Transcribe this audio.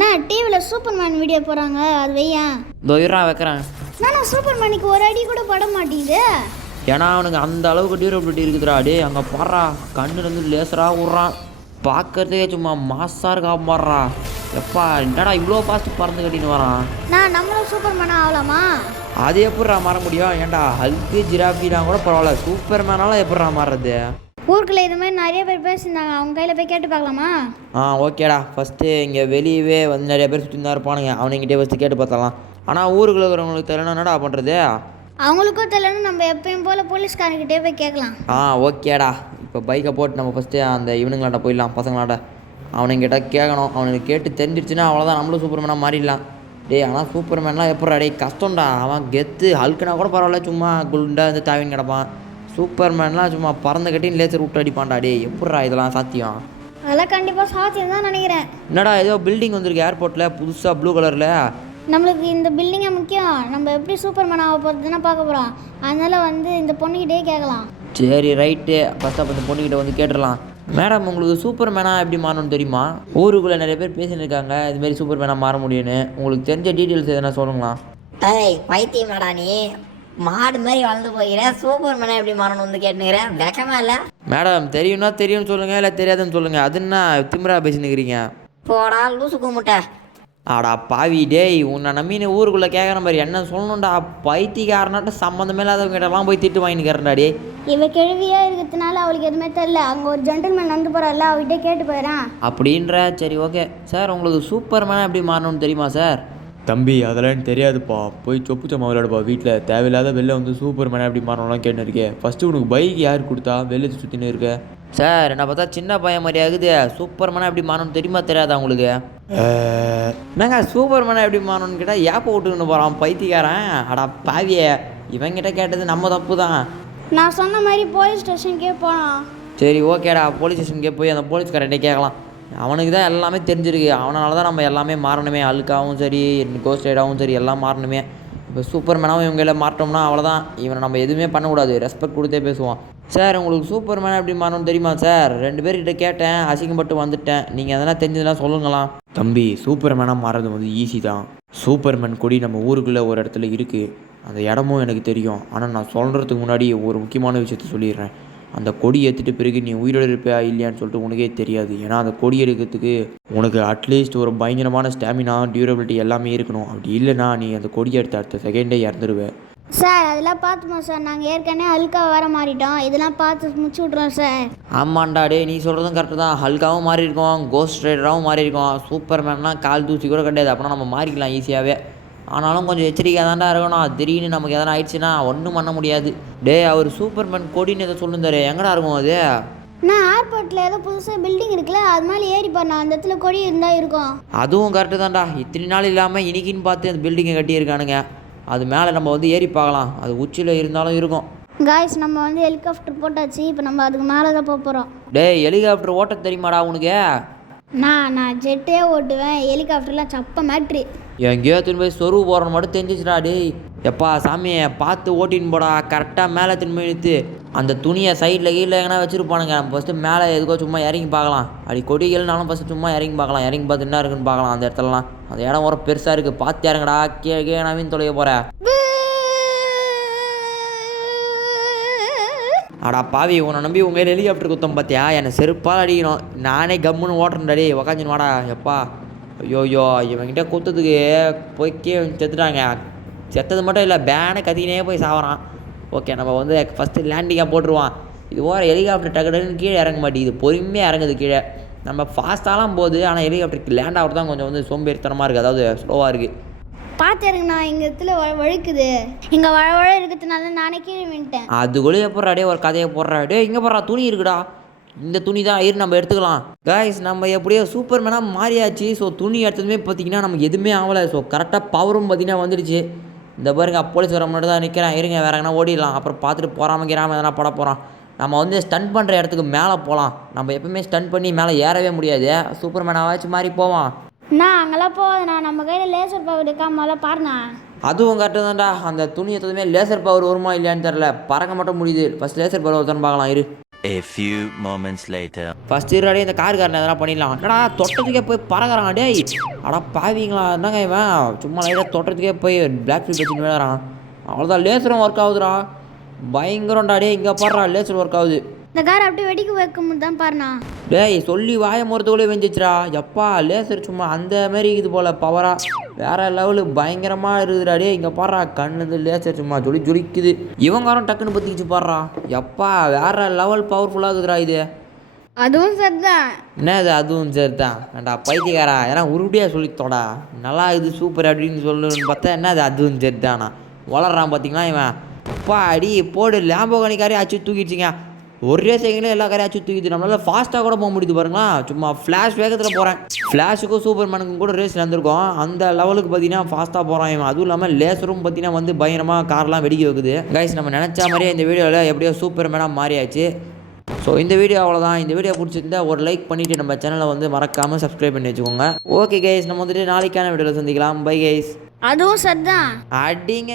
நான் டிவியில் Superman video போகிறாங்க, அது வையா. தொயிரா வைக்கிறேன். நான் சூப்பர்மேனுக்கு ஒரு அடி கூட பட மாட்டேங்குது. ஏன்னா அவனுக்கு அந்த அளவுக்கு டியூரபிலிட்டி இருக்குதுடா. டே அங்கே பாடுறா, கண்ணுலேருந்து லேசராக விட்றான். பார்க்கறதுக்கே சும்மா மாசாக இருக்கா பாடுறா. எப்பா என்னடா இவ்வளோ ஃபாஸ்ட்டு பறந்து கட்டின்னு வரான். நம்மளும் சூப்பர்மேனாக ஆகலாமா? அது எப்படிடா மாற முடியும்? ஏன்டா ஹல்க்கு ஜிராஃபினா கூட பரவாயில்ல, சூப்பர்மேனால எப்படிடா மாறுறது? ஊருக்குள்ள இது மாதிரி நிறைய பேர் பேசியிருந்தாங்க, அவங்க கையில் போய் கேட்டு பார்க்கலாமா? ஓகேடா. ஃபஸ்ட்டு இங்கே வெளியவே வந்து நிறைய பேர் சுற்றி தான் இருப்பானுங்க, அவனுங்கிட்டே ஃபஸ்ட்டு கேட்டு பார்த்தலாம். ஆனால் ஊருக்குள்ள இருக்கிறவங்களுக்கு தெரியல என்னடா பண்ணுறது? அவங்களுக்கும் தெரியலன்னு நம்ம எப்பயும் போல் போலீஸ்காரங்கிட்டே போய் கேட்கலாம். ஓகேடா. இப்போ பைக்கை போட்டு நம்ம ஃபஸ்ட்டு அந்த இவனுங்களாட்ட போயிடலாம், பசங்களாட்ட. அவனுங்கிட்ட கேட்கணும். அவனுக்கு கேட்டு தெரிஞ்சிருச்சுன்னா அவ்வளோதான், நம்மளும் சூப்பர்மேனாக மாறிடலாம். டே ஆனால் சூப்பர்மேன்லாம் எப்படா டே கஷ்டம்டா. அவன் கெத்து ஹல்க்குனா கூட பரவாயில்ல, சும்மா குண்டா இந்த தாவின்னு கிடப்பான். சூப்பர்மேன்லாம் சும்மா பறந்து கட்டின்னு லேசர் விட்டு அடிப்பான்டா. டே எப்படா இதெல்லாம் சாத்தியம்? அதெல்லாம் கண்டிப்பாக சாத்தியம் தான் நினைக்கிறேன். என்னடா ஏதோ பில்டிங் வந்திருக்கு ஏர்போர்ட்டில் புதுசாக ப்ளூ கலரில். நம்மளுக்கு இந்த பில்டிங்கே முக்கியம், நம்ம எப்படி சூப்பர்மேன் ஆக போகிறதுன்னா பார்க்க போகிறோம். அதனால் வந்து இந்த பொண்ணுக்கிட்டே கேட்கலாம். சரி ரைட்டு. ஃபஸ்ட்டு அப்போ இந்த பொண்ணுக்கிட்ட வந்து கேட்டுடலாம். மேடம் உங்களுக்கு சூப்பர்மேனாக எப்படி மாறணும்னு தெரியுமா? ஊருக்குள்ளே நிறைய பேர் பேசின்னு இருக்காங்க இதுமாரி சூப்பர்மேனாக மாற முடியும்னு. உங்களுக்கு தெரிஞ்ச டீட்டெயில்ஸ் எதனா சொல்லுங்களா? பைத்தியமாடா நீ, மாடு மாதிரி வளர்ந்து போகிற, சூப்பர்மேனாக எப்படி மாறணும் வந்து கேட்டுக்கிறேன், வெக்கமா இல்லை? மேடம் தெரியும்னா தெரியும்னு சொல்லுங்கள், இல்லை தெரியாதுன்னு சொல்லுங்கள். அது என்ன திமிரா பேசினுக்கிறீங்க? போடா லூசு கும்பிட்ட. ஆடா பாவி டேய், உன்னை நம்பின்னு ஊருக்குள்ளே கேட்குற மாதிரி என்ன சொல்லணும்டா? பைத்தியக்காரனாட்ட சம்மந்தமே இல்லாதவங்கிட்டலாம் போய் திட்டு வாங்கிக்கிறேன்டா டே. இவ கேள்வியாக இருக்கிறதுனால அவளுக்கு எதுவுமே தெரியல. அங்கே ஒரு ஜென்டில்மேன் வந்து போகிறாள்ல, அவகிட்டே கேட்டு போயிடறான் அப்படின்ற. சரி ஓகே சார், உங்களுக்கு சூப்பர்மேனாக எப்படி மாறணும்னு தெரியுமா சார்? தம்பி அதெல்லாம் தெரியாதுப்பா, போய் சொப்பு சம்மா விளையாடுப்பா. வீட்டில் தேவையில்லாத வெளில வந்து சூப்பர்மேனாக எப்படி மாறணும்லாம் கேட்டு இருக்கேன். ஃபஸ்ட்டு உனக்கு பைக் யார் கொடுத்தா வெளில சுற்றின்னு இருக்க? சார் என்ன பார்த்தா சின்ன பையன் மாதிரி ஆகுது. சூப்பர்மேனாக எப்படி மாறணும்னு தெரியுமா தெரியாதா உங்களுக்கு? என்னங்க சூப்பர்மேனாக எப்படி மாறணும்னு கேட்டால் ஏப்ப விட்டுக்கின்னு போகிறான் பைத்தியக்காரன். அடா பாவியே, இவங்கிட்ட கேட்டது நம்ம தப்பு தான். நான் சொன்ன மாதிரி போலீஸ் ஸ்டேஷனுக்கே போனோம். சரி ஓகேடா, போலீஸ் ஸ்டேஷனுக்கே போய் அந்த போலீஸ்காரன்ட்டே கேட்கலாம். அவனுக்கு தான் எல்லாமே தெரிஞ்சிருக்கு, அவனால தான் நம்ம எல்லாமே மாறணுமே. அழுக்காகவும் சரி கோஸ்ட் ரைடாகவும் சரி எல்லாம் மாறணுமே. இப்போ சூப்பர்மேனாகவும் இவங்கள மாற்றோம்னா அவ்வளோதான், இவனை நம்ம எதுவுமே பண்ணக்கூடாது, ரெஸ்பெக்ட் கொடுத்தே பேசுவான். சார் உங்களுக்கு சூப்பர்மேனாக எப்படி மாறணும்னு தெரியுமா சார்? 2 பேர்கிட்ட கேட்டேன், அசிங்கப்பட்டு வந்துட்டேன். நீங்கள் எதனா தெரிஞ்சதெல்லாம் சொல்லுங்களாம். தம்பி சூப்பர்மேனாக மாறது வந்து ஈஸி தான். சூப்பர்மேன் கொடி நம்ம ஊருக்குள்ளே ஒரு இடத்துல இருக்குது, அந்த இடமும் எனக்கு தெரியும். ஆனால் நான் சொல்கிறதுக்கு முன்னாடி ஒரு முக்கியமான விஷயத்த சொல்லிடுறேன். அந்த கொடி ஏற்றிட்டு பிறகு நீ உயிரோடு இருப்பியா இல்லையான்னு சொல்லிட்டு உனக்கே தெரியாது. ஏன்னா அந்த கொடி எடுக்கிறதுக்கு உனக்கு அட்லீஸ்ட் ஒரு பயங்கரமான ஸ்டாமினா டியூரபிலிட்டி எல்லாமே இருக்கணும். அப்படி இல்லைனா நீ அந்த கொடியை எடுத்து அடுத்த செகண்டே இறந்துடுவேன். சார் அதெல்லாம் பார்த்துப்போம் சார், நாங்கள் ஏற்கனவே அழுக்காக வர மாறிட்டோம், இதெல்லாம் பார்த்து முடிச்சு விட்றோம் சார். ஆமாண்டா டே, நீ சொல்கிறதும் கரெக்டு தான். ஹல்காவும் மாறி இருக்கோம், கோஸ்ட் ரைடராகவும் மாறி இருக்கோம். சூப்பர்மேன்லாம் கால் தூசி கூட கிடையாது, அப்படின்னா நம்ம மாறிக்கலாம் ஈஸியாகவே. ஆனாலும் கொஞ்சம் எச்சரிக்கையாக தான்டா இருக்கணும். திடீர்னு நமக்கு எதனா ஆயிடுச்சுன்னா ஒன்றும் பண்ண முடியாது. டே அவர் சூப்பர்மேன் கொடின்னு எதை சொல்லுந்தாரு, எங்கடா இருக்கும் அது? நான் ஏர்போர்ட்டில் ஏதோ புதுசாக பில்டிங் இருக்குல்ல, அது மேலே ஏறி பாருண்ணா, அந்த இடத்துல கொடி இருந்தால் இருக்கும். அதுவும் கரெக்டு தான்டா. இத்தனை நாள் இல்லாமல் இன்றைக்கின்னு பார்த்து அந்த பில்டிங்கை கட்டியிருக்கானுங்க. அது மேலே நம்ம வந்து ஏறி பார்க்கலாம், அது உச்சியில் இருந்தாலும் இருக்கும். காய்ஸ் நம்ம வந்து ஹெலிகாப்டர் போட்டாச்சு, இப்போ நம்ம அதுக்கு மேலே தான் போக போகிறோம். டே ஹெலிகாப்டர் ஓட்ட தெரியுமாடா உனக்கு? நான் ஜெட்டே ஓட்டுவேன், ஹெலிகாப்டர்லாம் சப்ப மேட்ரி. எங்கேயோ திரும்ப போய் சொருவு போகிறோன்னு மட்டும் தெரிஞ்சிச்சுடா. டேய் எப்பா சாமியை பார்த்து ஓட்டின்னு போடா, கரெக்டாக மேலே திரும்ப இழுத்து அந்த துணியை சைடில் கீழே எங்கன்னா வச்சுருப்பானுங்க. ஃபஸ்ட்டு மேலே எதுக்கோ சும்மா இறங்கி பார்க்கலாம். அப்படி கொடிகள்னாலும் ஃபஸ்ட்டு சும்மா இறங்கி பார்க்கலாம், இறங்கி பார்த்து என்ன இருக்குன்னு பார்க்கலாம். அந்த இடத்துலலாம் அந்த இடம் ஒரு பெருசாக இருக்குது, பார்த்து இறங்கடா. கீழே நவீன் தொலைய போகிறேன். அடா பாவி, உன்னை நம்பி உங்கள் ஹெலிகாப்டர் குத்தம் பார்த்தியா? என்னை செருப்பால் அடிக்கணும், நானே கம்முன்னு ஓட்டுறேன்டாடி. உக்காஞ்சின்னு வாடா. எப்பா ஐயோயோ, இவங்கிட்ட குத்தத்துக்கு போய் செத்துட்டாங்க. செத்தது மட்டும் இல்லை, பேனை கத்தினே போய் சாவறான். ஓகே நம்ம வந்து ஃபஸ்ட்டு லேண்டிங்காக போட்டுருவான். இது ஓர ஹெலிகாப்டர் டக்குன்னு கீழே இறங்க மாட்டேங்குது, பொறுமையாக இறங்குது கீழே. நம்ம ஃபாஸ்ட்டாலாம் போகுது, ஆனால் ஹெலிகாப்டருக்கு லேண்ட் ஆகிறது தான் கொஞ்சம் வந்து சோம்பேறித்தனமாக இருக்குது, அதாவது ஸ்லோவாக இருக்குது. பார்த்து இறங்குண்ணா, எங்கள் இடத்துல வழுக்குது, இங்கே வழ இருக்கிறதுனால நானே கீழே வின்ட்டேன். அதுக்குள்ளே எப்போ டே ஒரு கதையை போடுறா. டே இங்கே போடுறா, துணி இருக்குடா, இந்த துணி தான் இரு நம்ம எடுத்துக்கலாம். காய்ஸ் நம்ம எப்படியோ சூப்பர்மேனாக மாறியாச்சு. ஸோ துணி எடுத்ததுமே பார்த்திங்கன்னா நமக்கு எதுவுமே ஆகலை. ஸோ கரெக்டாக பவரும் பார்த்திங்கன்னா வந்துடுச்சு. இந்த பாருங்க போலீஸ் வர முன்னாடி தான் நிற்கிறேன். இருங்க வேறு எங்கன்னா ஓடிடலாம், அப்புறம் பார்த்துட்டு போகாமல் எதனா பட போகிறான். நம்ம வந்து ஸ்டன் பண்ணுற இடத்துக்கு மேலே போகலாம். நம்ம எப்பவுமே ஸ்டன் பண்ணி மேலே ஏறவே முடியாது, சூப்பர்மேனாவாச்சும் மாதிரி போவான். நான் அங்கெல்லாம் போகுதுண்ணா, நம்ம கையில் லேசர் பவர் இருக்காமலாம் பாருண்ணா. அதுவும் கரெக்டு தான்டா. அந்த துணி எத்ததுமே லேசர் பவர் வருமா இல்லையான்னு தெரில, பறக்க மட்டும் முடியுது. ஃபஸ்ட் லேசர் பவர் ஒருத்தன் பார்க்கலாம் இரு. A few moments later. First இருடாடி இந்த காருக்காரன் எதனா பண்ணிடலாம். என்னடா தொட்டத்துக்கே போய் பறக்கிறான் டேய். அடா பாவிங்களா என்னங்க இவன் சும்மா லைட்டாக தொட்டத்துக்கே போய் பிளாக் ஃபீல்ட் வச்சுன்னு விளையாடுறான். அவ்வளோதான் லேசரும் ஒர்க் ஆகுதுடா. பயங்கரம்டா டே இங்கே பாடுறா லேசர் ஒர்க் ஆகுது. இந்த காரை அப்படியே வெடிக்க வைக்கும் தான் பாருண்ணா. டேய் சொல்லி வாய முறத்துக்குள்ளே வெஞ்சிச்சுடா. எப்பா லேசர் சும்மா அந்த மாதிரி இது போல் பவராக வேறு லெவலு பயங்கரமாக இருக்குதுடா டே. இங்கே பாடுறா கண்ணுது லேசர் சும்மா ஜொலிக்குது. இவங்காரம் டக்குன்னு பற்றிக்கிச்சு பாடுறா. எப்பா வேறு லெவல் பவர்ஃபுல்லாக இருக்குதுடா இது. அதுவும் சரிதான். என்ன இது அதுவும் சரி தான் ஏன்டா பைத்தியக்காரா ஏன்னா உருப்படியாக சொல்லித்தோடா நல்லா இது சூப்பர் அப்படின்னு சொல்லுன்னு பார்த்தா என்ன அது அதுவும் சரி தானா வளர்றான் பார்த்தீங்களா இவன். அப்பா அடி போடு லேம்போகானி காரையும் அச்சு தூக்கிடுச்சிங்க. ஒரே செகண்ட்ல எல்லா காரையும் அச்சு தூக்கிடுச்சு. நம்மளால ஃபாஸ்ட்டாக கூட போக முடியுது பாருங்களா. சும்மா ஃப்ளாஷ் வேகத்தில் போகிறேன். ஃப்ளாஷுக்கும் சூப்பர் மேனுக்கும் கூட ரேஸ் நடந்திருக்கோம். அந்த லெவலுக்கு பார்த்தீங்கன்னா ஃபாஸ்ட்டாக போகிறான் இவன். அதுவும் இல்லாமல் லேசரும் பார்த்தீங்கன்னா வந்து பயங்கரமாக கார்லாம் வெடிக்க வைக்குது. கைஸ் நம்ம நினச்ச மாதிரியே இந்த வீடியோவில் எப்படியோ சூப்பர் மேனாக மாறியாச்சு. ஸோ இந்த வீடியோ அவ்வளோதான். இந்த வீடியோ பிடிச்சிருந்தா ஒரு லைக் பண்ணிவிட்டு நம்ம சேனலை வந்து மறக்காமல் சப்ஸ்கிரைப் பண்ணி வச்சுக்கோங்க. ஓகே கைஸ் நம்ம வந்துட்டு நாளைக்கான வீடியோவில் சந்திக்கலாம். Bye guys. அதுவும் சரிதான். அடிங்க.